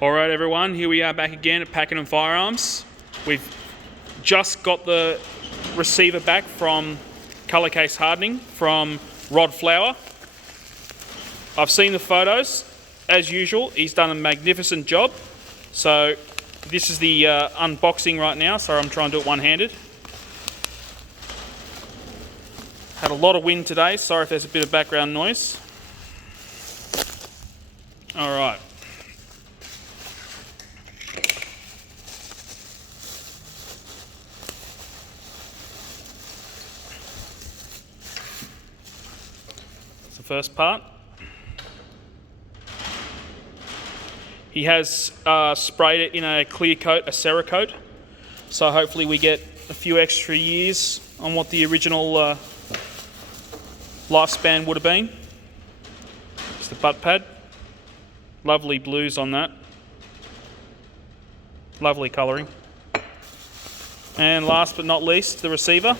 All right, everyone, here we are back again at Packing and Firearms. We've just got the receiver back from colour case hardening from Rod Flower. I've seen the photos. As usual, he's done a magnificent job. So this is the unboxing right now. Sorry, I'm trying to do it one-handed. Had a lot of wind today. Sorry if there's a bit of background noise. All right. That's the first part. He has sprayed it in a clear coat, a Cerakote. So hopefully we get a few extra years on what the original lifespan would have been. Just the butt pad. Lovely blues on that. Lovely colouring. And last but not least, the receiver.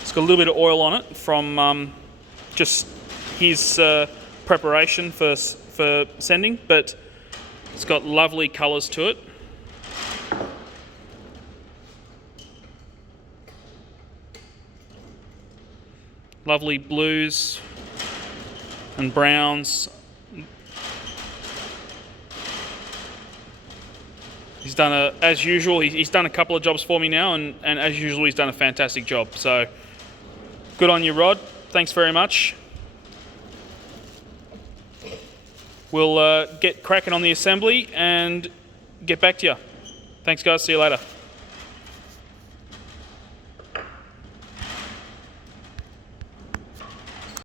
It's got a little bit of oil on it from just his preparation for sending, but it's got lovely colours to it. Lovely blues and browns. He's done as usual, he's done a couple of jobs for me now, and as usual he's done a fantastic job. So good on you, Rod. Thanks very much. We'll get cracking on the assembly and get back to you. Thanks guys, see you later.